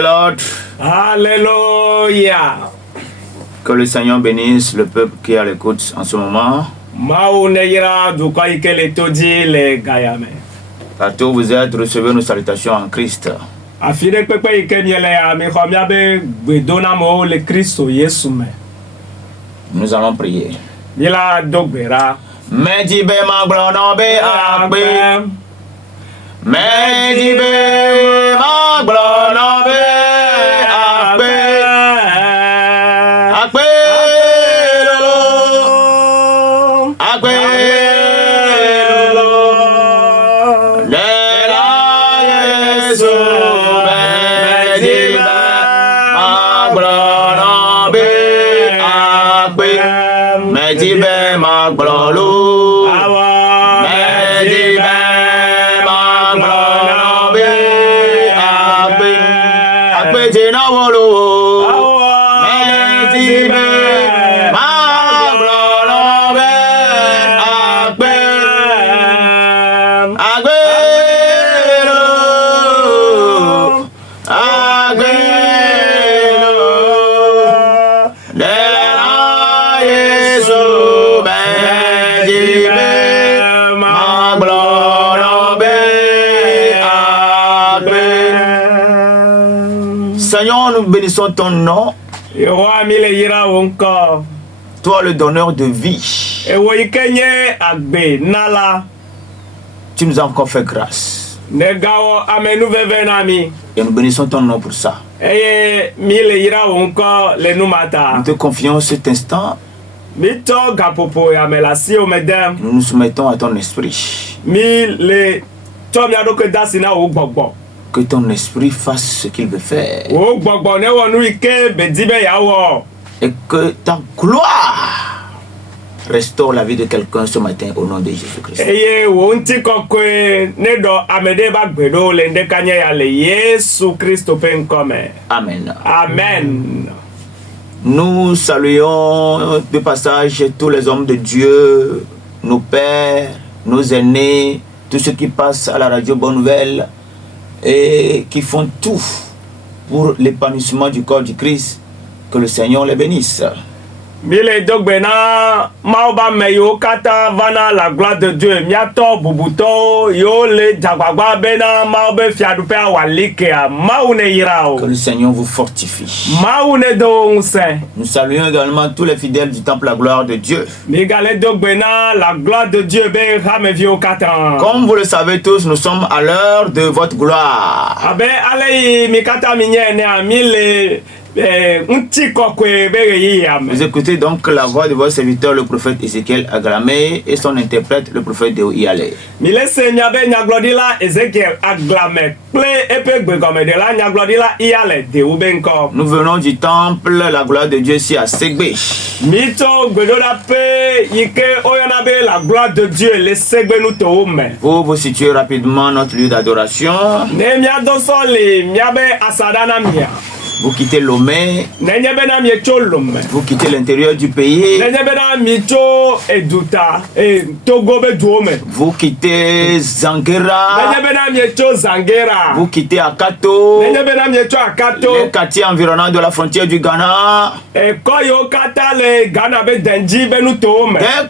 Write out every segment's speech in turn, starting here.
L'autre. Alléluia. Que le Seigneur bénisse le peuple qui est à l'écoute en ce moment. Partout où vous êtes, recevez nos salutations en Christ. Nous allons prier. Medibe maglonobe akbe. Medibe maglonobe akbe. Akbe lo. Akbe lo. Lela Yesu medibe maglonobe akbe. Medibe maglolo. Seigneur, nous bénissons ton nom. Toi, le donneur de vie. Tu nous as encore fait grâce. Et nous bénissons ton nom pour ça. Nous te confions cet instant. Nous nous soumettons à ton esprit. Que ton esprit fasse ce qu'il veut faire. Et que ta gloire restaure la vie de quelqu'un ce matin au nom de Jésus-Christ. Amen. Amen. Nous saluons de passage tous les hommes de Dieu, nos pères, nos aînés, tous ceux qui passent à la radio Bonne Nouvelle et qui font tout pour l'épanouissement du corps du Christ. Que le Seigneur les bénisse. La gloire de Dieu. Que le Seigneur vous fortifie. Nous saluons également tous les fidèles du temple La Gloire de Dieu. Comme vous le savez tous, nous sommes à l'heure de votre gloire. Vous écoutez donc la voix de votre serviteur, le prophète Ézéchiel Aglamé, et son interprète, le prophète Déo Yalé. Nous venons du temple La Gloire de Dieu ici à Ségbé. Vous vous situez rapidement notre lieu d'adoration. Vous quittez Lomé. Vous quittez l'intérieur du pays. Vous quittez Zanguéra. Vous quittez Akato. Les quartiers environnants de la frontière du Ghana. Dès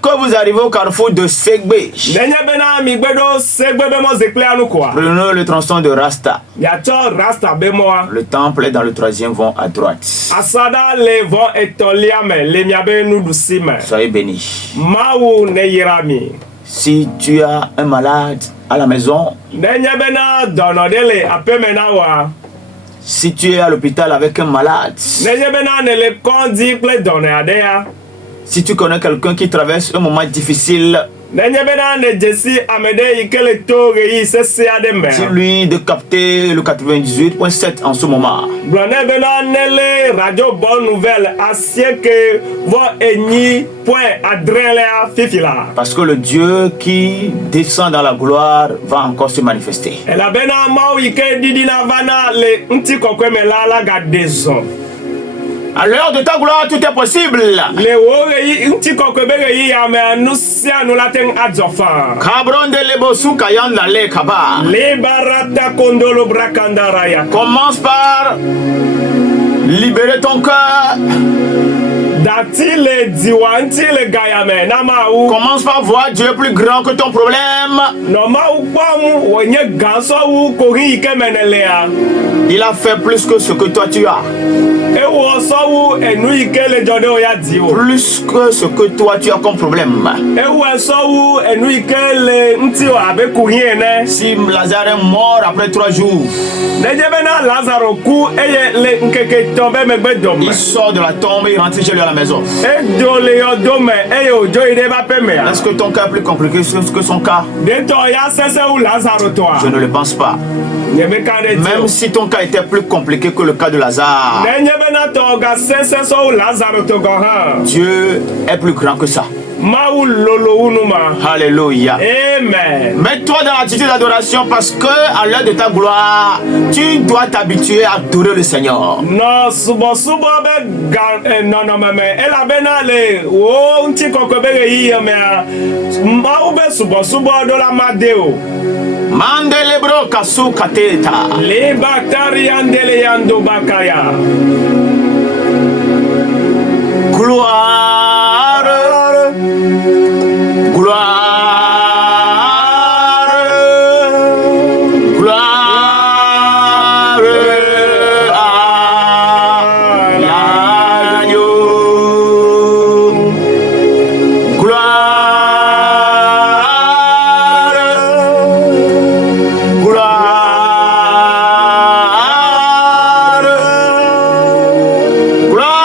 que vous arrivez au carrefour de Ségbé, prenez le tronçon de Rasta. Le temple est dans le troisième vont à droite. Soyez bénis. Si tu as un malade à la maison, si tu es à l'hôpital avec un malade, si tu connais quelqu'un qui traverse un moment difficile, dis-lui de capter le 98.7 en ce moment. Parce que le Dieu qui descend dans la gloire va encore se manifester. À l'heure de ta gloire, tout est possible. Le wore yi nti kokobere yi ya me anusia no laten adzofa. Cabron de lebosu kayanda le kaba. Le barata kondolo brakandara ya. Commence par libérer ton cœur. Dati le diwanti le gayame nama u. Commence par voir Dieu plus grand que ton problème. Noma u kwamu wonye ganso u kori ike menelea. Il a fait plus que ce que toi tu as. E wo so u enu ike le jode o ya di o. Plus que ce que toi tu as comme problème. E wo so u enu ike le nti o abe kuhiene. Si Lazare est mort après 3 jours, Nejebena Lazaro ku eye le nkeke tombe megbedom. il sort de la tombe et il rentre chez lui à la maison. E do le yo dome eye ojo ide ba pemea. Est-ce que ton cas est plus compliqué que son cas? De to ya sese u Lazaro to a. Je ne le pense pas. Nyebe kade ti. Même si ton cas était plus compliqué que le cas de Lazare, Nejebena to ga sese so u Lazaro to go ha. Dieu est plus grand que ça. Ma u lolo unuma. Alléluia. Amen. Mets-toi dans l'attitude d'adoration parce que à l'heure de ta gloire, tu dois t'habituer à adorer le Seigneur. No subo be ga no no meme ela bena le wo nti kokobere yi me a ma u be subo do la madeo. Mandele bro kasu kateta. Le baktari andele yando bakaya. Gloire, gloire, gloire à l'agneau. Gloire, gloire, gloire.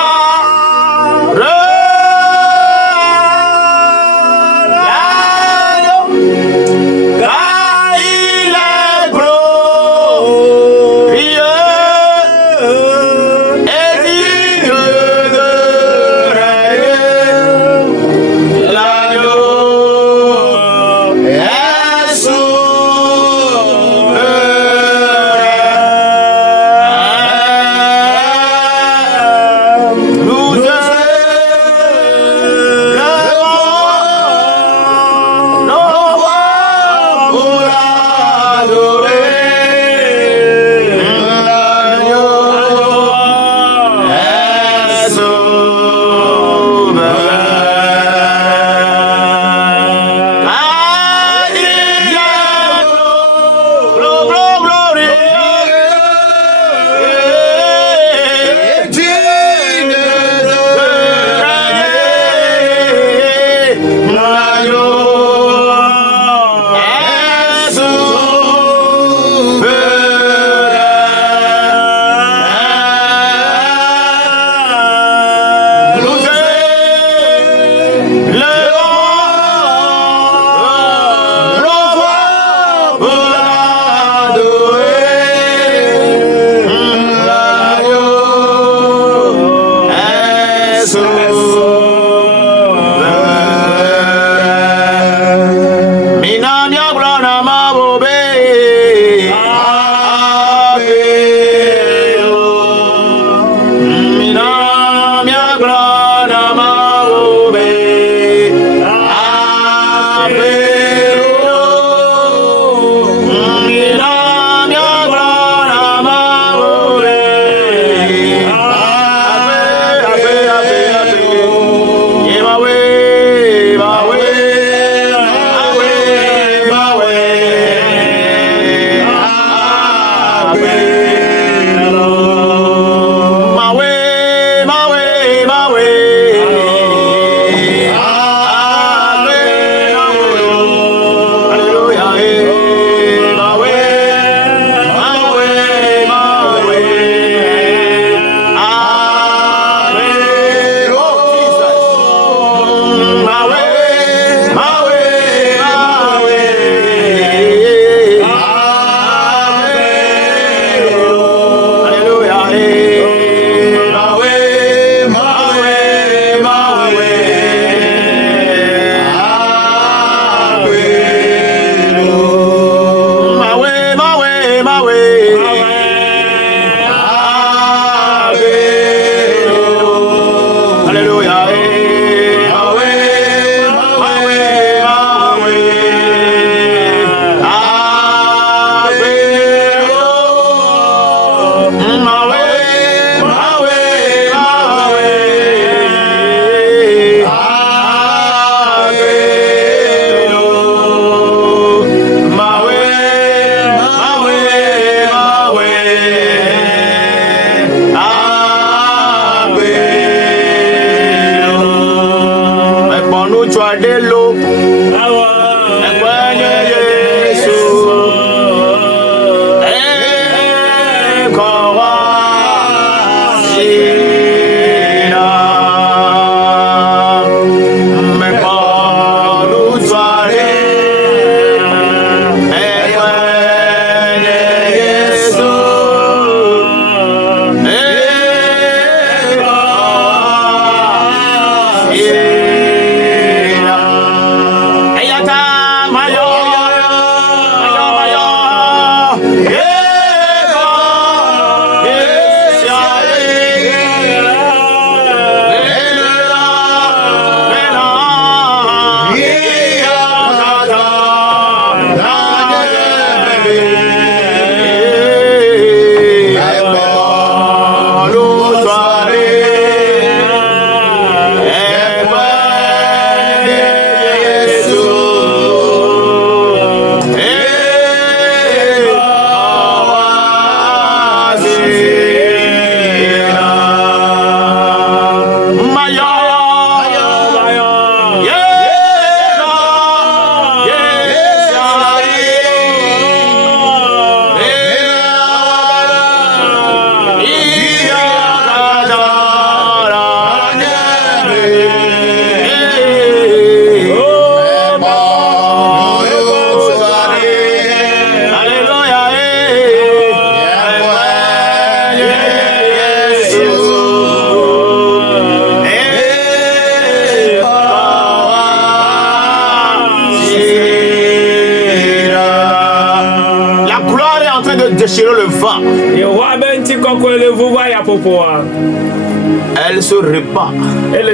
Elle se répand. Elle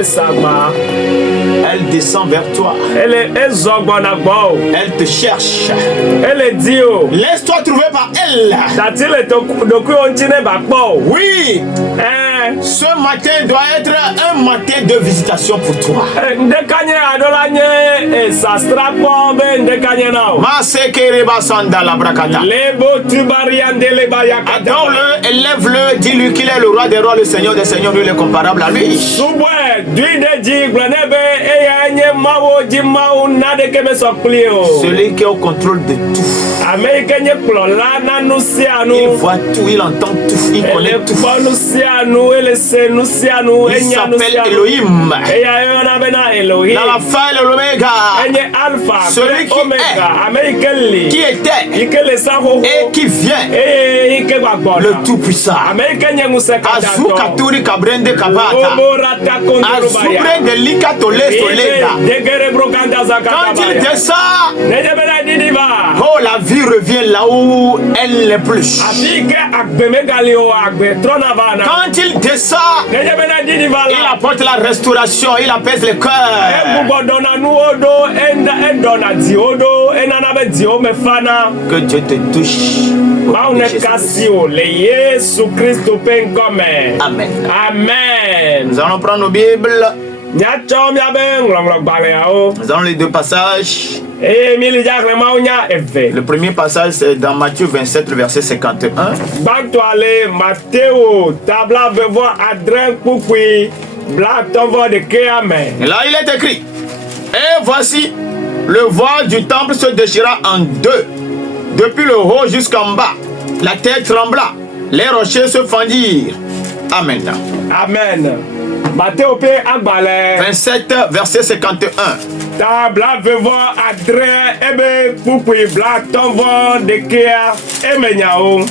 descend vers toi. Elle te cherche. Laisse-toi trouver par elle. Oui. Ce matin doit être un matin de visitation pour toi. Adore-le, élève-le, dis-lui qu'il est le roi des rois, le Seigneur des seigneurs, lui il est comparable à lui. Celui qui est au contrôle de tout. Il voit tout, il entend tout, il connaît tout. Il s'appelle Elohim. L'alpha et l'oméga. Celui qui était et qui vient. Le tout-puissant. Azukaturi kabrende kabata. Azubrende likatole soleda. Quand il descend, oh, la vie revient là où elle n'est plus. Quand il descend, il apporte la restauration, il apaise les cœurs. Que Dieu te touche. Amen. Amen. Nous allons prendre nos Bibles. Nous allons les deux passages. Le premier passage c'est dans Matthieu 27, le verset 51. Et là il est écrit: et voici, le voile du temple se déchira en deux, depuis le haut jusqu'en bas. La terre trembla, les rochers se fendirent. Amen. Amen. Matthieu 27, verset 51. Tabla vevo adre ebe pupui bla tonvo de kea emenyao.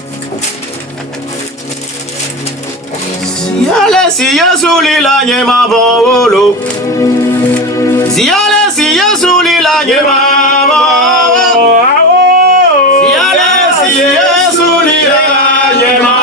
Siale siya sulila nyema bolo. Siale siya sulila nyema bolo. Siale siya sulila nyema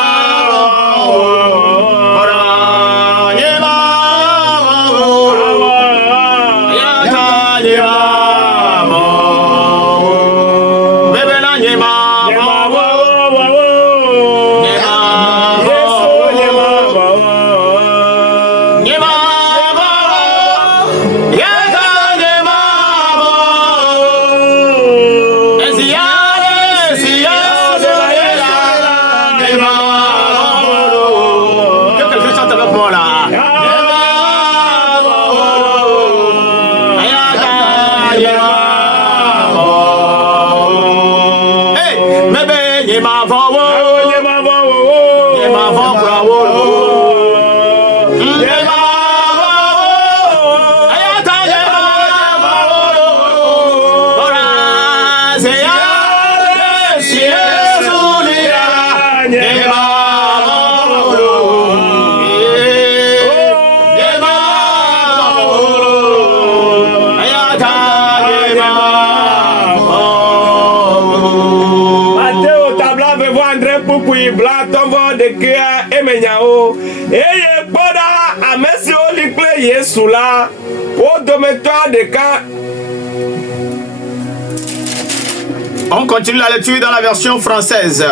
On continue la lecture dans la version française.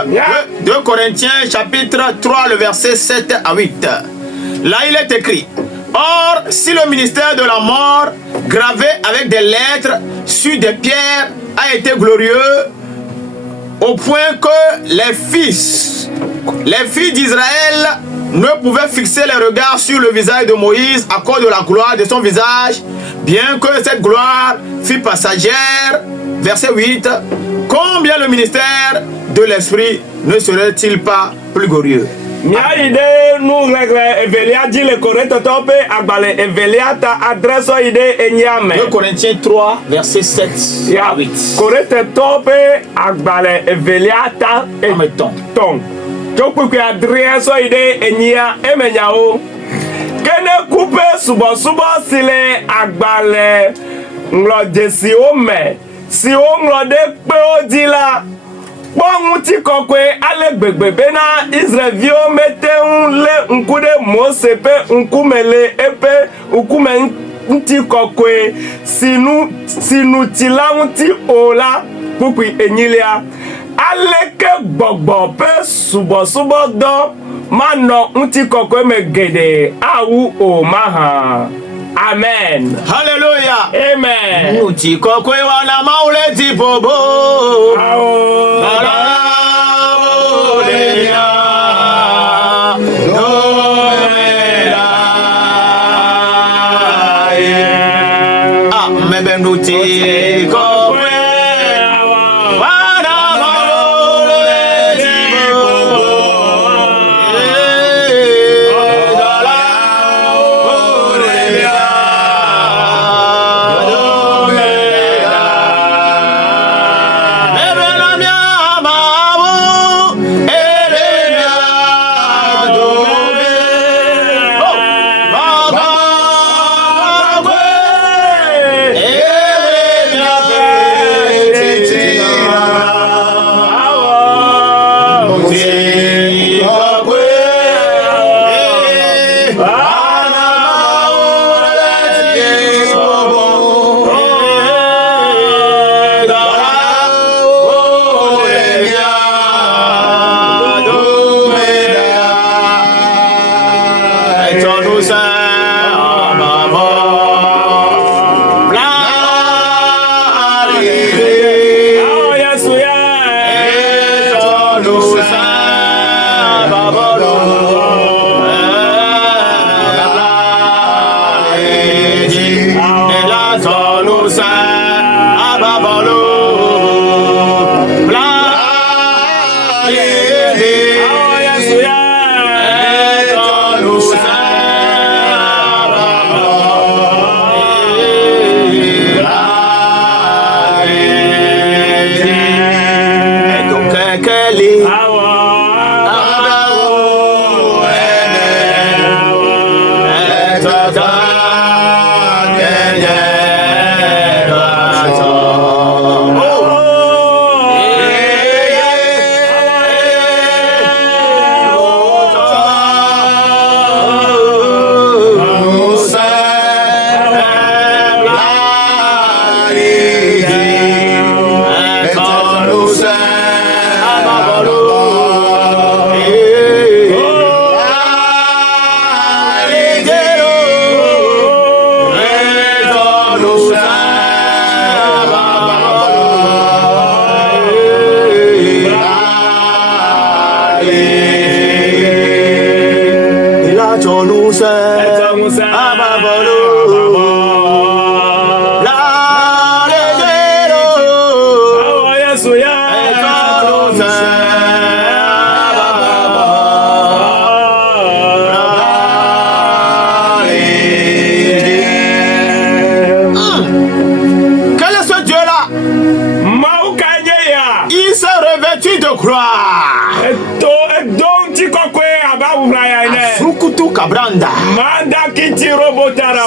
2 Corinthiens chapitre 3, le verset 7 à 8. Là il est écrit: or, si le ministère de la mort, gravé avec des lettres sur des pierres, a été glorieux, au point que les filles d'Israël ne pouvaient fixer les regards sur le visage de Moïse à cause de la gloire de son visage, bien que cette gloire fût passagère. Verset 8. Combien le ministère de l'esprit ne serait-il pas plus glorieux? 2 Corinthiens 3, verset 7 à 8. Kene coupe subo sile agbale nglo jesi ome si o nglo de pe odila Bonguti kokwe ale gbegbe bena Israelvio mete le nkude Mose pe nkumele epe nkume nti kokwe sinu tila nti ola pupui enyilia aleke gbogbo pe subo do mano nti kokwe megede awu o maha. Amen. Hallelujah. Amen. Uti kokwe wana maule tipobo. Uti kokwe wana maule tipobo.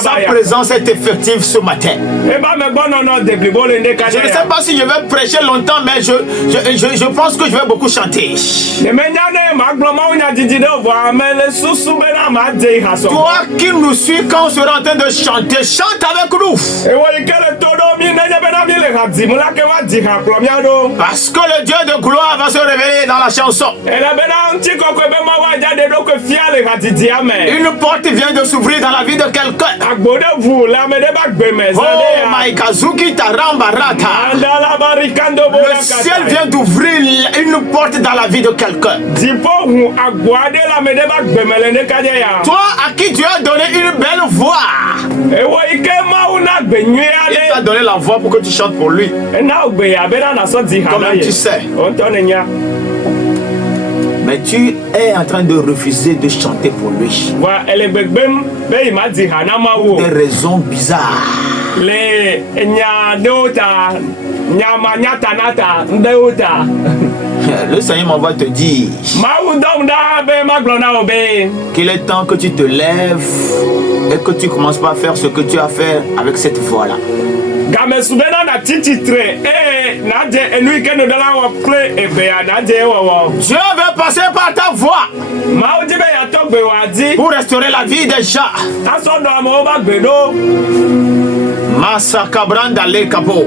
Sa présence est effective ce matin. Je ne sais pas si je vais prêcher longtemps, mais je pense que je vais beaucoup chanter. Toi qui nous suis quand on sera en train de chanter, chante avec nous. Parce que le Dieu de gloire va se révéler dans la chanson. Une porte vient de s'ouvrir dans la vie de quelqu'un. Oh my Kazuki Tarambarata. Le ciel vient d'ouvrir une porte dans la vie de quelqu'un. Toi à qui Dieu a donné une belle voix. Il t'a donné la voix pour que tu chantes pour lui. Comme tu sais. Mais tu es en train de refuser de chanter pour lui. Des raisons bizarres. Le Seigneur m'envoie te dire qu'il est temps que tu te lèves et que tu commences pas à faire ce que tu as fait avec cette voix-là. game subena na tititre na je enu ike no dala wa play ebe ya na je wo. Dieu veut passer par ta voix Ma o jibe ya to gbe wa di pour restaurer la vie des gens. aso do mo ba gbe do Masaka branda le capo.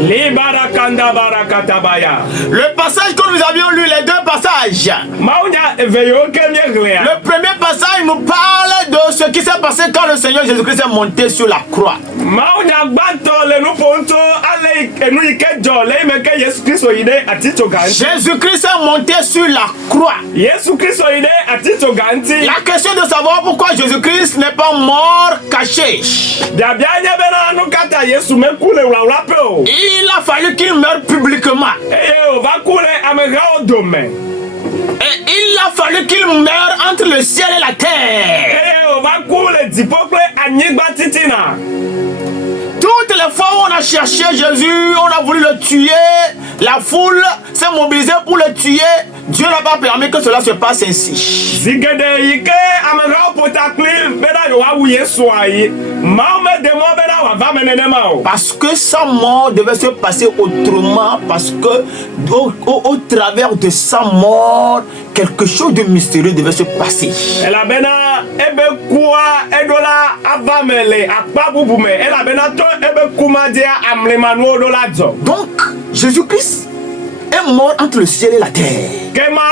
libara kanda barakatabaya. Le passage que nous avions lu, les deux passages. Ma o nya eve yo ke mi glea. Le premier passage nous parle de ce qui s'est passé quand le Seigneur Jésus-Christ est monté sur la croix. Ma o nya gbato le nu ponto ale enu ike jo le me ke Yesu Kristo ide atito ganti. Jésus-Christ est monté sur la croix. Yesu Kristo ide atito ganti. La question de savoir pourquoi Jésus-Christ n'est pas mort caché. Dabianye bena nu kata Yesu me kule wla pe o. Il a fallu qu'il meure publiquement. O va kule amega o dome. Et il a fallu qu'il meure entre le ciel et la terre. O va kule dipokle anyigba titina. Toutes les fois où on a cherché Jésus, on a voulu le tuer, la foule s'est mobilisée pour le tuer. Dieu n'a pas permis que cela se passe ainsi. Zigede ike amega o potakli bena yo wa Yesu ayi. Ma me demo bena wa va menene ma o. Parce que sa mort devait se passer autrement, parce que au travers de sa mort, quelque chose de mystérieux devait se passer. Ela bena ebe kuwa edola avamele akpabubume. Ela bena to ebe kuma dia amlemanu odola dzo. Donc, Jésus-Christ est mort entre le ciel et la terre. Kema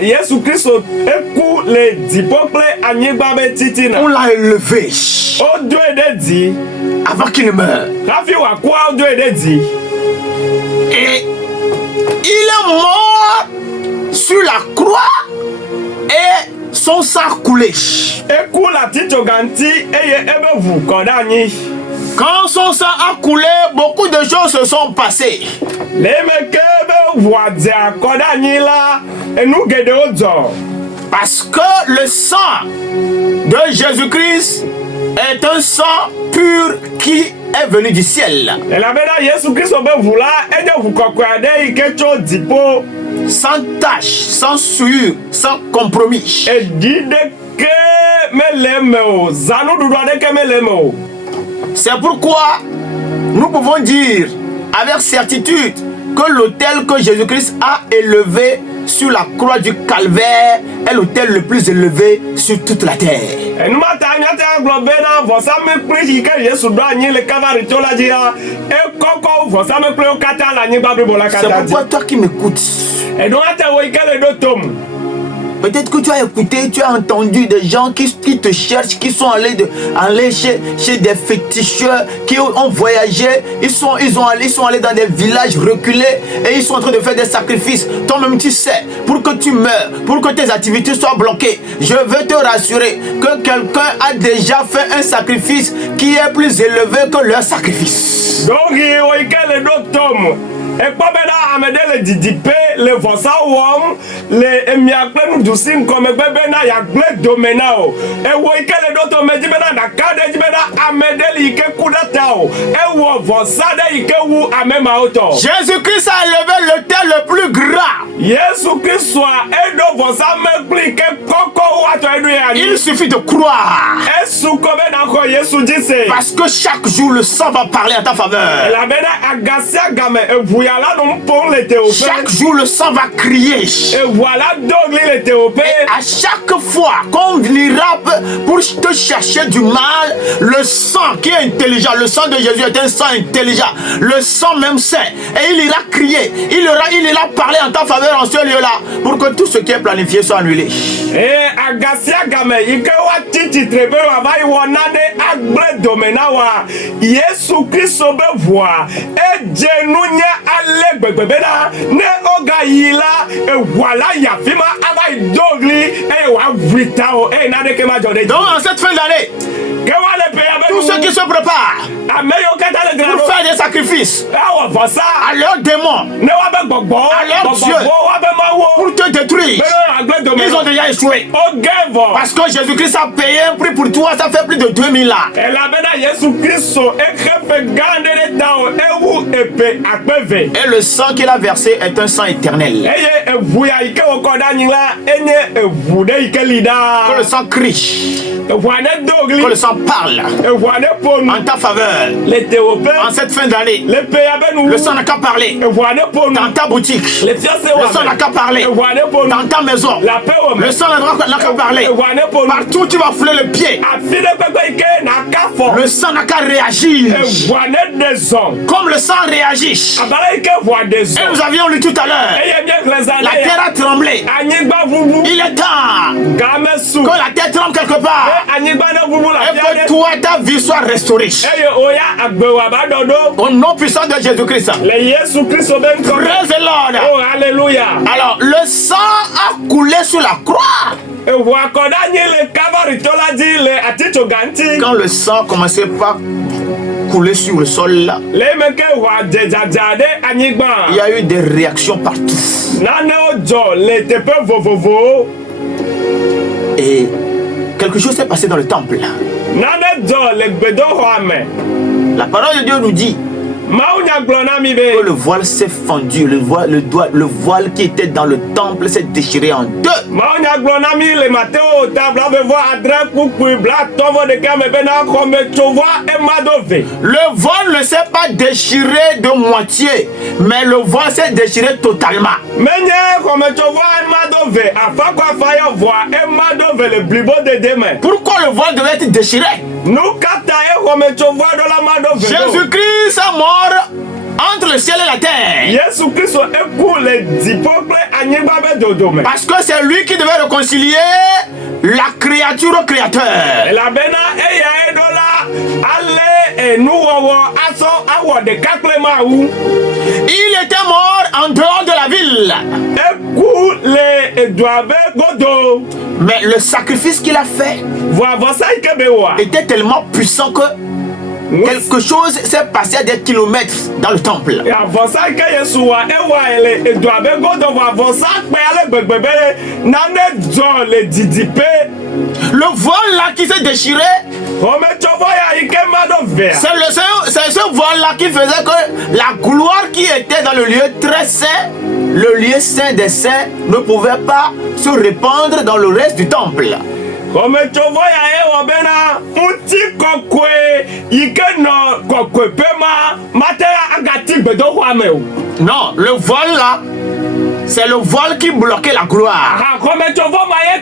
Yesu Kristo eku le dipokle anyigba be titina. On l'a élevé O do ede di. avant qu'il ne meure. Rafi wa kwa o do ede di. Et il est mort sur la croix et son sang coulé. Eku la tito ganti eye ebe vu kodani. Quand son sang a coulé, beaucoup de choses se sont passées. Le meke ebe vu adza kodani la enu gede odzo. Parce que le sang de Jésus-Christ est un sang pur qui est venu du ciel. Ela bena Yesu Kristo be vu la eje vu kokwade ike cho dipo. Sans tache, sans souillure, sans compromis. E dide ke meleme o. Zanu dudu ade ke meleme o. C'est pourquoi nous pouvons dire avec certitude que l'autel que Jésus-Christ a élevé sur la croix du calvaire est l'autel le plus élevé sur toute la terre. C'est pourquoi toi qui m'écoutes, peut-être que tu as écouté, tu as entendu des gens qui te cherchent, qui sont allés chez des féticheurs, qui ont voyagé, ils sont allés dans des villages reculés et ils sont en train de faire des sacrifices. Toi-même tu sais, pour que tu meurs, pour que tes activités soient bloquées, je veux te rassurer que quelqu'un a déjà fait un sacrifice qui est plus élevé que leur sacrifice. Donc, et pas amede le didipe le vosa wom le emiakle nu dusin comme bebe na ya gle domena o e wo ike le doto meji bena na kade ji bena amede le ike kudata o e wo vosa de ike wu amema oto. Jésus-Christ a élevé l'autel le plus grand. Yesu Christ soit edo vosa mekli ke koko wato edu ya. Il suffit de croire. Esu kobe na ko Yesu dise. Parce que chaque jour le sang va parler à ta faveur. La bena agasia game e chaque jour le sang va crier. Et voilà donc les théopées. Et à chaque fois qu'on ira pour te chercher du mal, le sang qui est intelligent, le sang de Jésus est un sang intelligent. Le sang même sait. Et il ira crier. Il ira parler en ta faveur en ce lieu-là pour que tout ce qui est planifié soit annulé. Et agasia game ikewa titi trebe wa vai wonade agbre domena wa Yesu Kristo be voa e jenunya ale gbebebeda ne oga yila e wala yafima aba dogli e wa vita o e na de ke ma jode. Donc en cette fin d'année, tous ceux qui se préparent pour faire des sacrifices à leurs démons, à leurs dieux, pour te détruire, ils ont déjà échoué. Parce que Jésus-Christ a payé un prix pour toi, ça fait plus de 2000 ans. Et le sang qu'il a versé est un sang éternel. Que le sang crie, que le sang parle, en ta faveur. En cette fin d'année, le sang n'a qu'à parler. Dans ta boutique, le sang n'a qu'à parler. Dans ta maison, le sang n'a qu'à parler. Partout tu vas fouler le pied, le sang n'a qu'à réagir. Comme le sang réagit. Et nous avions lu tout à l'heure, la terre a tremblé. Il est temps que la terre tremble quelque part et que toi ta vie soit restaurée. Au nom puissant de Jésus-Christ. Praise the Lord. Oh, alléluia. Alors le sang a coulé sur la croix. Quand le sang commençait par couler sur le sol là, il y a eu des réactions partout. Et quelque chose s'est passé dans le temple. La parole de Dieu nous dit que le voile s'est fendu, le voile qui était dans le temple s'est déchiré en deux. Le voile ne s'est pas déchiré de moitié, mais le voile s'est déchiré totalement. Pourquoi le voile devait être déchiré? Jésus-Christ est mort entre le ciel et la terre. Parce que c'est lui qui devait réconcilier la créature au créateur. Il était mort en dehors de la ville. Mais le sacrifice qu'il a fait était tellement puissant que quelque chose s'est passé à des kilomètres dans le temple. Le voile là qui s'est déchiré, c'est ce voile là qui faisait que la gloire qui était dans le lieu très saint, le lieu saint des saints, ne pouvait pas se répandre dans le reste du temple. Non, le voile là, c'est le voile qui bloquait la gloire.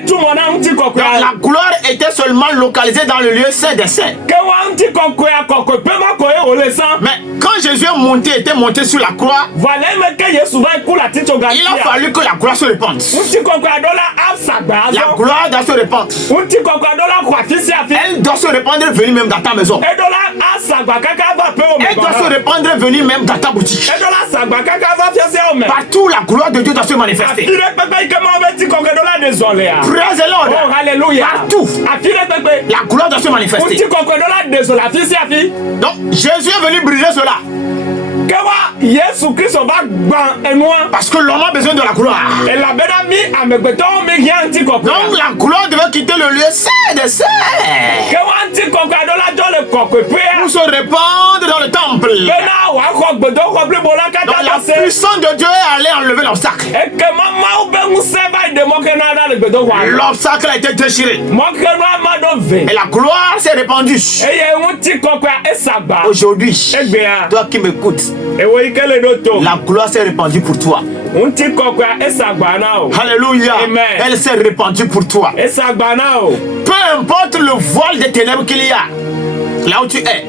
Donc, la gloire était seulement localisée dans le lieu saint des saints. Mais quand Jésus était monté sur la croix, il a fallu que la gloire se répande. La gloire doit se répandre. Elle doit se répandre et venir même dans ta maison. Elle doit se répandre et venir même dans ta boutique. Partout la gloire de Dieu doit se manifester. Praise the Lord. Oh, alléluia. Partout la gloire doit se manifester. Donc Jésus est venu briser cela. Parce que l'homme a besoin de la gloire. Donc la gloire devait quitter le lieu saint des saints pour se répandre dans le temple. Donc la puissance de Dieu est allée enlever l'obstacle. L'obstacle a été déchiré. Et la gloire s'est répandue. Aujourd'hui, toi qui m'écoutes, la gloire s'est répandue pour toi. Alléluia. Elle s'est répandue pour toi. Peu importe le voile des ténèbres qu'il y a, là où tu es,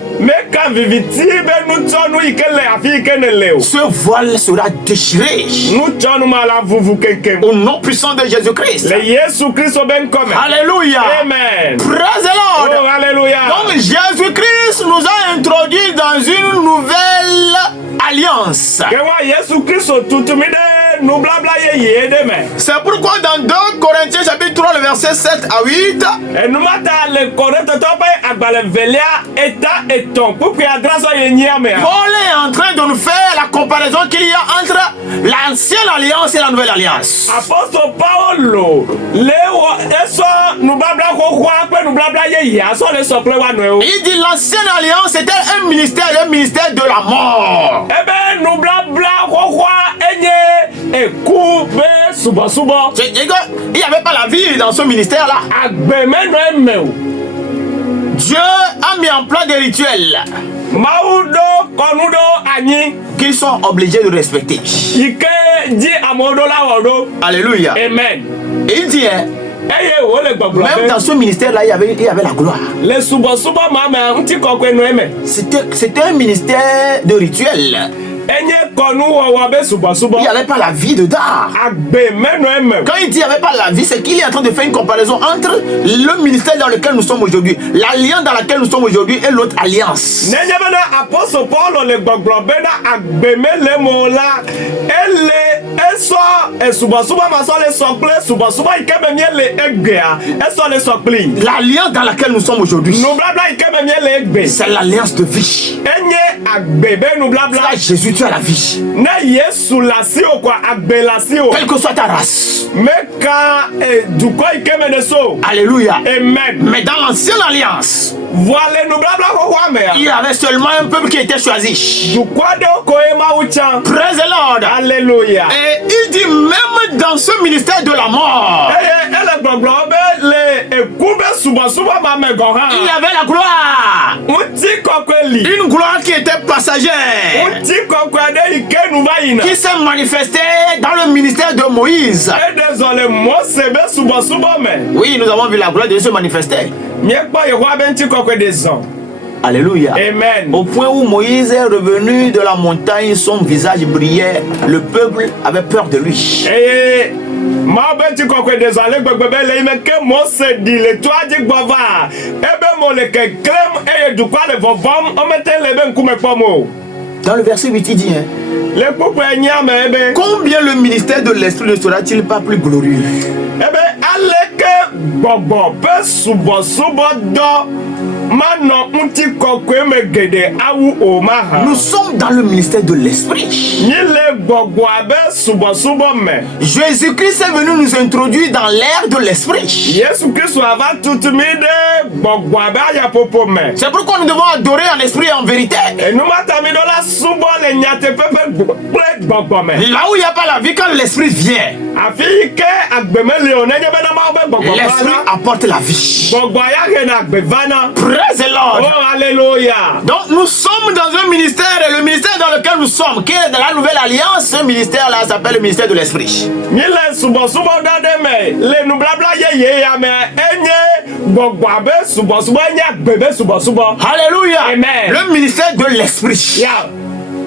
ce voile sera déchiré au nom puissant de Jésus-Christ. Alléluia. Amen. Praise the Lord. Oh, alléluia. Donc Jésus-Christ nous a introduits dans une nouvelle alliance. C'est pourquoi dans 2 Corinthiens chapitre 3 le verset 7 à 8, Paul est en train de nous faire la comparaison qu'il y a entre l'ancienne alliance et la nouvelle alliance. Apôtre Paulo, il dit l'ancienne alliance était un ministère, le ministère de la mort. Il n'y avait pas la vie dans ce ministère là. Dieu a mis en place des rituels Mawu ɖo kɔnu ɖo anyi. qu'ils sont obligés de respecter. Yi ke dzi amewo ɖo la wɔ ɖo. Alléluia. Amen. Et il dit, hein, Eye wo le gbɔgblɔ même be dans ce ministère-là, il y avait la gloire. le subɔsubɔ ma mea ŋutikɔkɔe nɔ eme. C'était un ministère de rituel. Enye kɔnu wɔwɔ be Il subɔsubɔ. n'y avait pas la vie dedans. Agbe menɔ eme. Quand il dit qu'il n'y avait pas la vie, c'est qu'il est en train de faire une comparaison entre le ministère dans lequel nous sommes aujourd'hui, l'alliance dans laquelle nous sommes aujourd'hui et l'autre alliance. Nenye be na apɔsɔ Paul le gbɔgblɔ be na agbe me le mo la esɔ subɔsubɔ ma sɔ le sɔ kple subɔsubɔ yi ke me mie le egbea esɔ le sɔ kpli. L'alliance dans laquelle nous sommes aujourd'hui, Nubabla yi ke me mie le egbe. c'est l'alliance de vie. Enye agbe be nubabla. Là, Jésus, tu as la vie. Ne Yesu la si o kwa agbe la si o. Quelle que soit ta race. Meka dukɔ yi ke me ne so. Alléluia. Amen. Mais dans l'ancienne alliance, Voilà nubabla xoxoa mea. il y avait seulement un peuple qui était choisi. Dukɔ ɖewo koe Mawu tsã. Praise the Lord. Alléluia. Et il dit même dans ce ministère de la mort, Eye ele gbɔgblɔ be le eku be subɔsubɔ ma me gɔ il y hã. avait la gloire. Ŋutikɔkɔe li. Une gloire qui était passagère, Ŋutikɔkɔe aɖe yi ke nu va yina. qui s'est manifestée dans le ministère de Moïse. Eɖe zɔ le Mose be subɔsubɔ me. Oui, nous avons vu la gloire de Dieu se manifester. Míekpɔ Yehowa be ŋutikɔkɔe ɖe zɔ. Alléluia. Amen. Au point où Moïse est revenu de la montagne, son visage brillait. Le peuple avait peur de lui. Eye Mawu be ŋutikɔkɔe ɖe zɔ ale gbegbe be le yi me ke Mose ɖi le toa dzi gbɔ va. Ebe mo le keklẽm eye dukɔa le vɔvɔm womete le ebe ŋkume kpɔm o. Dans le verset 8, il dit, hein, Le kpukpɛ nyia me ebe. combien le ministère de l'Esprit ne sera-t-il pas plus glorieux? Ebe aleke gbɔgbɔ be subɔsubɔ dɔ manɔ ŋutikɔkɔe me geɖe awu o mahã. Nous sommes dans le ministère de l'Esprit. Nyi le gbɔgbɔa be subɔsubɔ me. Jésus-Christ est venu nous introduire dans l'ère de l'Esprit. Yesu Kristu ava tutu mi ɖe gbɔgbɔa be ayaƒoƒo me. C'est pourquoi nous devons adorer en esprit et en vérité. Enumata mi ɖo la subɔ le nyateƒe kple gbɔgbɔ me. Là où il n'y a pas la vie, quand l'Esprit vient, Afi yi ke agbe meli o nenye be na Mawu be gbɔgbɔ l'Esprit va na. apporte la vie. Gbɔgbɔa ya hena agbe va na. Praise the Lord. Oh alléluia. Donc nous sommes dans un ministère et le ministère dans lequel nous sommes, qui est dans la nouvelle alliance, ce ministère-là s'appelle le ministère de l'Esprit. Mi le subɔsubɔ ɖa ɖe me le nublabla yeye ya me enye gbɔgbɔa be subɔsubɔ enye agbe be subɔsubɔ. Alléluia. Amen. Le ministère de l'Esprit. Ya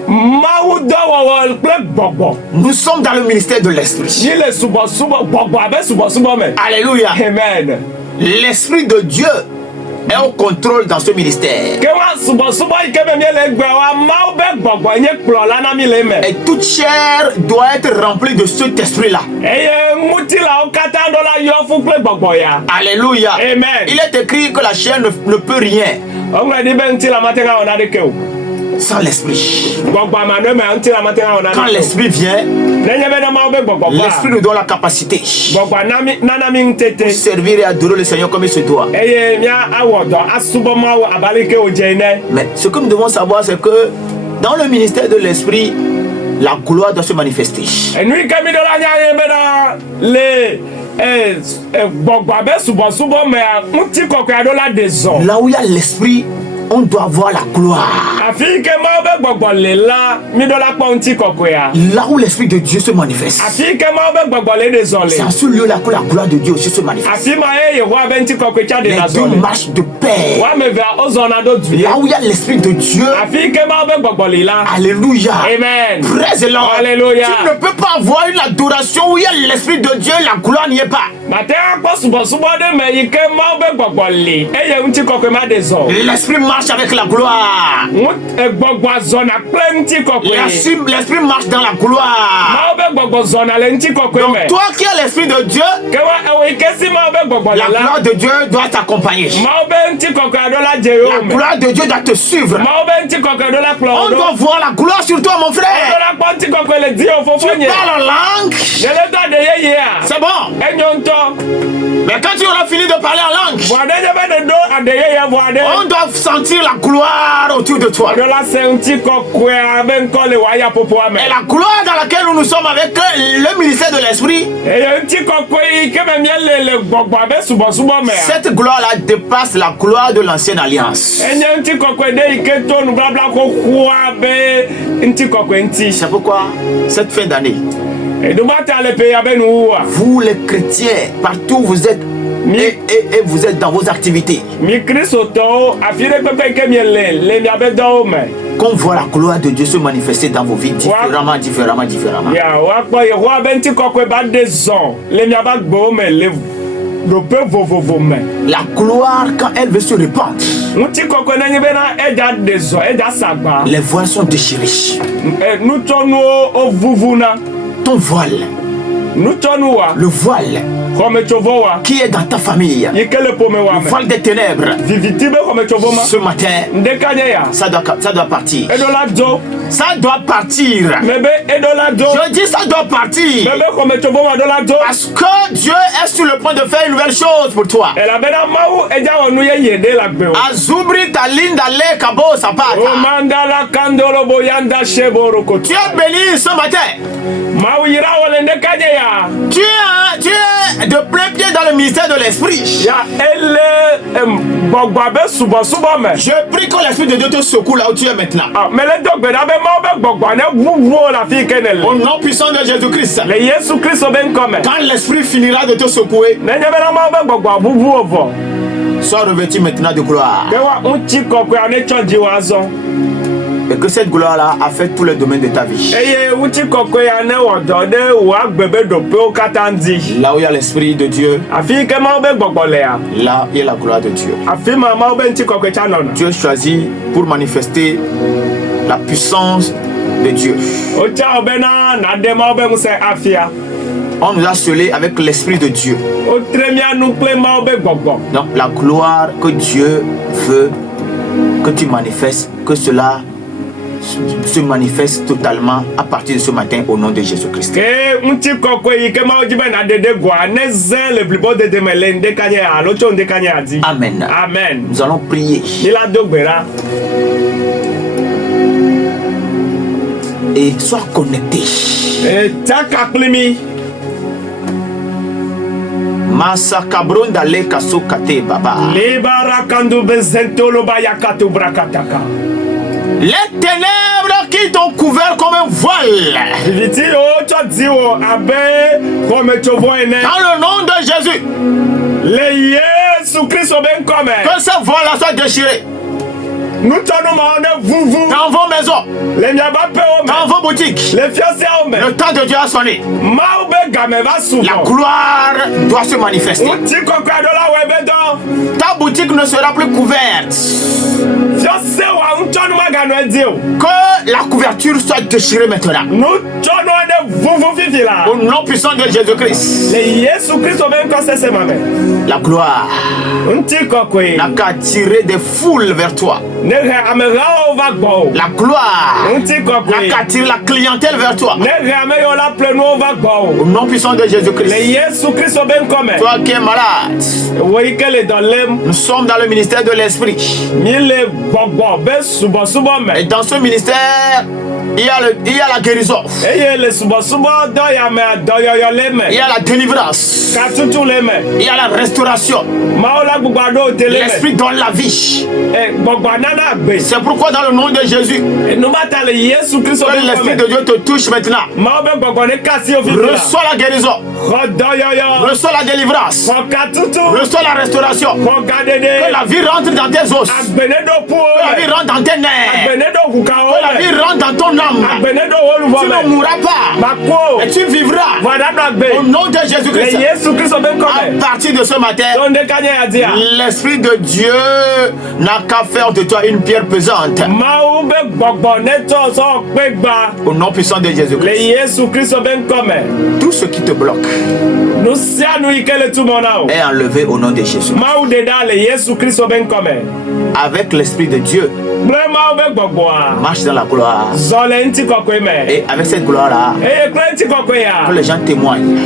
Mawu dɔwɔwɔ kple gbɔgbɔ. Nous sommes dans le ministère de l'Esprit. Mi le subɔsubɔ gbɔgbɔa be subɔsubɔ me. Alléluia. Amen. L'Esprit de Dieu est au contrôle dans ce ministère. Ke wa subɔsubɔ yi ke me mi le gbɛ wa Mawu be gbɔgbɔ nye kplɔla na mi le me. Et toute chair doit être remplie de cet esprit-là. Eye ŋutilawo katã ɖo la yɔ fu kple gbɔgbɔ ya. Alléluia. Amen. Il est écrit que la chair ne peut rien Ɔŋlɔ ɖi be ŋutila mate ŋa wɔ naɖeke o. sans l'esprit. Gbɔgbɔ amanɔe me ŋutila mate ŋa wɔ Quand naɖeke o. l'esprit vient, Nenye be na Mawu be gbɔgbɔ l'esprit va. nous donne la capacité Gbɔgbɔ nana mi de ŋutete. servir et adorer le Seigneur comme il se doit. Eye mía awɔ dɔ asubɔ Mawu abali ke wòdze ene. Mais ce que nous devons savoir, c'est que dans le ministère de l'esprit, la gloire doit se manifester. Enu yi ke mi ɖo la nya ye be na le gbɔgbɔ be subɔsubɔ mea ŋutikɔkɔe aɖo la ɖe zɔ. Là où il y a l'esprit, on doit voir la gloire. Afi yi ke Mawu be gbɔgbɔ le la mi ɖo la kpɔ ŋutikɔkɔea. Là où l'esprit de Dieu se manifeste, Afi yi ke Mawu be gbɔgbɔ le ɖe zɔ c'est le. en ce lieu-là que la gloire de Dieu aussi se manifeste. Afi ma ye Yehowa be ŋutikɔkɔe tsa ɖe Les la deux zɔ le. marchent de paix. Wa me vea wozɔna ɖo du. Là où il y a l'esprit de Dieu, Afi yi ke Mawu be gbɔgbɔ le la. alléluia. Amen. Praise the Lord. Alléluia. Tu ne peux pas avoir une adoration où il y a l'esprit de Dieu, la gloire n'y est pas. Mate akpɔ subɔsubɔ ɖe me yi ke Mawu be gbɔgbɔ le eye ŋutikɔkɔe ma ɖe zɔ. L'esprit marche avec la gloire. Gbɔgbɔ zɔna kple ŋutikɔkɔe. L'esprit marche dans la gloire. Mawu be gbɔgbɔ zɔna le ŋutikɔkɔe me. Toi qui as l'esprit de Dieu, Ke wa ewo yi ke si Mawu be gbɔgbɔ la le la. gloire de Dieu doit t'accompagner. Mawu be ŋutikɔkɔe aɖo la dze La yewo me. gloire de Dieu doit te suivre. Mawu be ŋutikɔkɔe aɖo la kplɔ On wo ɖo. doit voir la gloire sur toi, mon Aɖo frère. la kpɔ ŋutikɔkɔe le di wo fofo Tu nye. parles en langue. Yele do aɖe yeyea. C'est bon. Enyo ŋutɔ. Mais quand tu auras fini de parler en langue, Voade be de do adeye ye voade. on doit sentir la gloire autour de toi. Do la se unti kokwe abe nkole wa ya popo ame. Et la gloire dans laquelle nous sommes avec le ministère de l'Esprit, E ye unti kokwe ke me miele le gbogbo abe subo subo me. cette gloire-là dépasse la gloire de l'ancienne alliance. Enye unti kokwe de ike to nu bla bla ko kwa be unti kokwe unti. C'est pourquoi, cette fin d'année, E do mata le pe abe nu wa. vous les chrétiens, partout où vous êtes, et vous êtes dans vos activités, Mi Kristo to afire pepe ke miele le mi abe do me. qu'on voit la gloire de Dieu se manifester dans vos vies différemment. Ya wa po ye wa be unti kokwe ba de zon. Le mi aba gbo me le do pe vovovo me. La gloire, quand elle veut se répandre, Unti kokwe na nyi be na eja de zon, eja sagba. les voiles sont déchirées. Nous tournons au Vuvuna. Ton voile, Nous tournons le voile comme Chovoa. qui est dans ta famille, Il y a quel pomewa. le voile des ténèbres, Vivitibe comme Chovoma. ce matin, Ndekanya. ça doit partir. Edolado. Ça doit partir. Mebe Edolado. Je dis ça doit partir. Mebe comme Chovoma Dolado. Parce que Dieu est sur le point de faire une nouvelle chose pour toi. Et la bena mau eja onuye yede la gbeo. Azubri talinda le kabo O sapata. mandala kandolo boyanda sheboro Tu kotu. es béni ce matin. Mau yira wale ndekanya ya. Tu es de plein pied dans le ministère de l'Esprit. Ya ele bogbabe subo me. Je prie que l'Esprit de Dieu te secoue là où tu es maintenant. Ah, mais le dogbe da be mau be gbogba ne wuwo la fi kenele. Au nom puissant de Jésus-Christ. Le Yesu Kristo ben come. Quand l'Esprit finira de te secouer, Nenye bena mau be gbogba bubu ovo. sois revêtu maintenant de gloire. Dewa unchi kokwe ane chonji wazon. Et que cette gloire-là affecte tous les domaines de ta vie. Eye unchi kokwe ane wodode wa gbebe dope o katandi. Là où il y a l'Esprit de Dieu, Afi ke mau be gbogbo le ya. là il y a la gloire de Dieu. Afi ma mau be unchi kokwe chanona. Tu es choisi pour manifester la puissance de Dieu. Ocha obena na de mau be muse afia. On nous a scellés avec l'Esprit de Dieu. O tremia nukle mau be gbogbo. Donc la gloire que Dieu veut que tu manifestes, que cela se manifeste totalement à partir de ce matin au nom de Jésus-Christ. Ke unchi kokwe ike mau jibe na dede gwa ne zen le blibo de demele ndekanye alocho ndekanye adi. Amen. Amen. Nous allons prier Nila dogbera. et sois connecté. Taka klimi. Masa kabronda le kaso kate baba. Libara kandu bezentolo bayakatu brakataka. Les ténèbres qui t'ont couvert comme un voile. Viti o chodziwo abe comme chovo ene. Dans le nom de Jésus, Le Yesu Kristo ben come. que ce voile-là soit déchiré. Nous tournons ma vuvu. Dans vos maisons, Le miaba pe o dans me. vos boutiques, Le fiose o me. le temps de Dieu a sonné. Ma ube game va La souvent. gloire doit se manifester. Uti kokwa do la webe do. Ta boutique ne sera plus couverte. Fiose wa unchonu magano edio. Que la couverture soit déchirée maintenant. Nous tournons de vuvu fifi la. Au nom puissant de Jésus-Christ. Le Yesu Kristo ben kose se mame. La gloire Unti kokwe. n'a qu'à tirer des foules vers toi. Ne he amera o va gbo. La gloire Unti n'a kokwe. qu'à tirer la clientèle vers toi. Ne he ame yo la pleno o va gbo. Au nom puissant de Le Jésus-Christ. Yesu Kristo ben come. Toi qui es malade, Wo ikele dolem. nous sommes dans le ministère de l'Esprit. Mile gbogbo be subo me. Et dans ce ministère, il y a la guérison. Eye le subo do ya me do yo le me. Il y a la délivrance. Ka tutu le me. Il y a la restauration. Ma o la gbogbo do tele me. L'Esprit donne la vie. Gbogbo nana gbe. C'est pourquoi dans le nom de Jésus, No mata le Yesu Kristo que ben l'Esprit come. de Dieu te touche maintenant. Ma o be gbogbo ne kasi o fifi la. Reçois la guérison. Do yo. Reçois la délivrance. Ko ka tutu. Reçois la restauration. Ko ga Que dede. la vie rentre dans tes os. Que Agbene do pu o la vie me. rentre dans tes nerfs. Agbene do kuka o Que la me. vie rentre dans ton âme. Agbene do wolu Tu ne me. mourras pas. Bako. Et tu vivras. Vada do Au agbe. nom de Le Jésus-Christ. Yesu Kristo ben À come. partir de ce matin, Donde kanya adia. l'Esprit de Dieu n'a qu'à faire de toi une pierre pesante. Ma o be gbogbo ne to so pe gba. Au nom puissant de Le Jésus-Christ. Yesu Kristo ben come. Tout ce qui te bloque No sia no ikele tu mona o. est enlevé au nom de Jésus. Ma o de da le Yesu Kristo ben come. avec l'Esprit de Dieu, marche dans la gloire. Et avec cette gloire-là, que les gens témoignent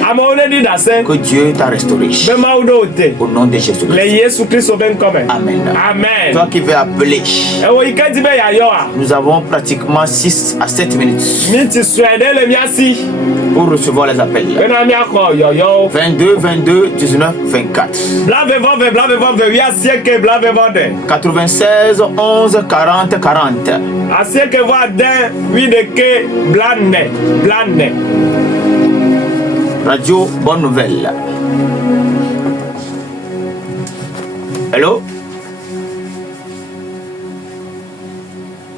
que Dieu t'a restauré. Au nom de Jésus-Christ. Amen. Toi qui veux appeler, nous avons pratiquement 6 à 7 minutes pour recevoir les appels. 22, 22, 19, 24. 96, 11, 40, 40. Radio Bonne Nouvelle. Hello?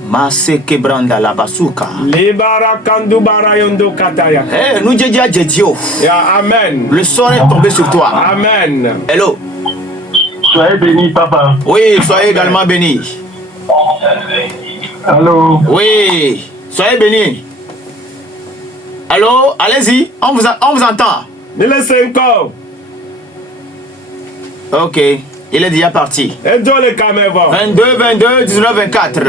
Masse Kebranda la basuka. Hey, nous Dieu. Amen. Le sort est tombé sur toi. Amen. Hello? Soyez béni, papa. Oui, soyez également béni. Allô? Oui, soyez béni. Allô, allez-y, on vous entend. Ok, il est déjà parti. 22, 22, 19, 24.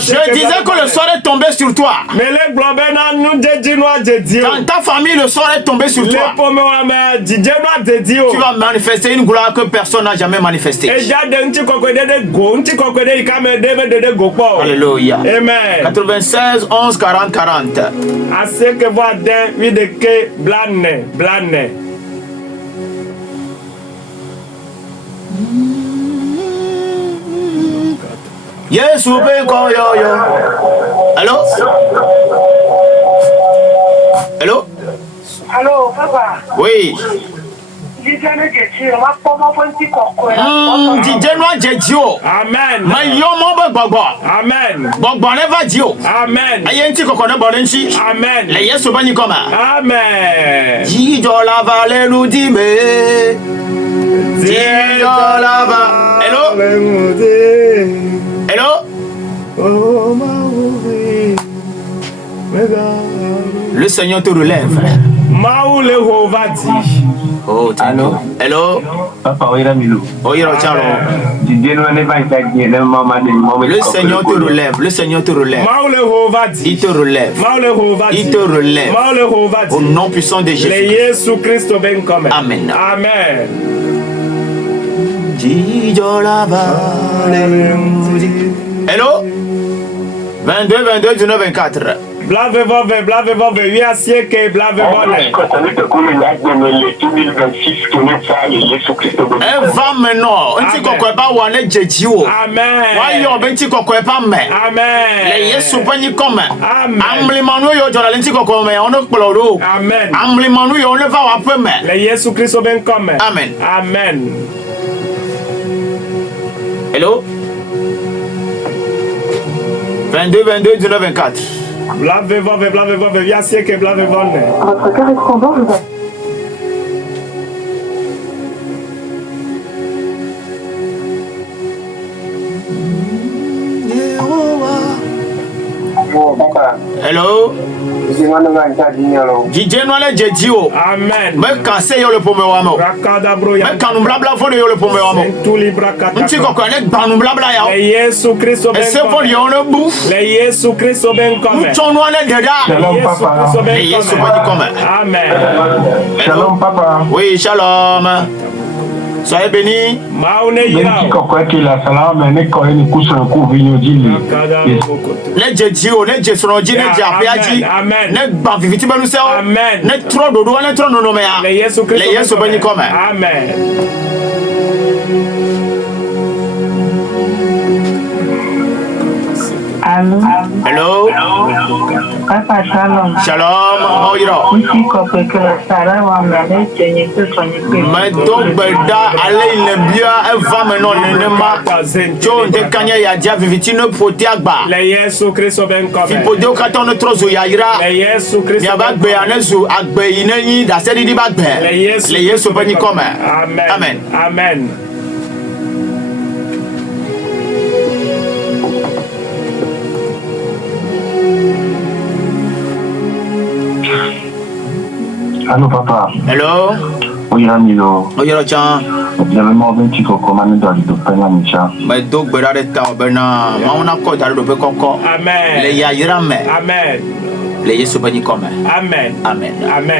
Je disais que le sort est tombé sur toi. Dans ta famille, le sort est tombé sur toi. Tu vas manifester une gloire que personne n'a jamais manifestée. Alléluia. Amen. 96, 11, 40, 40. Yes, you pay call yo. Allô? Allô? Allô, papa. Oui. Amen. Ma yomo gbogbo. Amen. Gbogbo never dio. Amen. Ayenti kokone borenchi. Amen. Le Yesu bani koma. Amen. Jijo la vale nous dit mais. Jijo la va. Hello? Hello? Le Seigneur te relève. Oh, allô? Hello? Papa, oira milo. Oira charo. Le Seigneur te relève. Le Seigneur te relève. Il te relève. Il te relève. Au nom puissant de Jésus. Amen. Amen. Hello? 22, 22, 19, 24. Un va maintenant. Un petit coco pas ou un éjetio. Amen. Voyons, un petit coco pas mais. Amen. Les Yesu pas ni comme. Amen. Amlimanu yo dans le petit coco mais on ne ploro. Amen. Amlimanu yo on ne va pas mais. Les Yesu Christ ben comme. Amen. Amen. Hello? 22, 22, 19, 24. Votre correspondant vous a... Hello? DJ Noale Jedio. Amen. Me cassé yo le pomme wamo. Me kanu blabla fo yo le pomme wamo. Nti ko ko ne banu blabla ya. Le Yesu Christ ben. Ese fo yo ne bu. Le Yesu Christ ben comme. Mutonu ane deda. Shalom papa. Le Yesu pas comme. Amen. Shalom papa. Oui, shalom. Soyez bénis. Ne Jedio, ne Jesroji, ne Japiaji. Ne baviviti banu se. Amen. Ne tro dodo, ne tro no me ya. Le Yesu Christ. Le Yesu pas comme. Amen. Allô? Hello? Papa, shalom. Shalom, Moira. Ici, Kopeke, Sarah, Wamane, Tchenyeke, Tchenyeke. Mais donc, Beda, allez, il est bien, elle va maintenant, Nenema. John, de Kanya, Yadia, Vivitino, Potiagba. Le Yesu Christ ben comme. Fipodio, Katon, Trozo, Yaira. Le Yesu Christ. Yabak, Beanezu, Agbe, Ineni, Dasedi, Dibagbe. Le Yesu. Le Yesu, Beni, comme. Amen. Amen. Amen. Allô papa. Hello? Oira milo. Oyoro Chan. Évidemment, ben, tu faut commander dans le domaine Micha. Mais donc, ben, arrête ta bena. On a quoi dans le domaine encore? Amen. Les yayirame. Amen. Les yesu bani comme. Amen. Amen. Amen.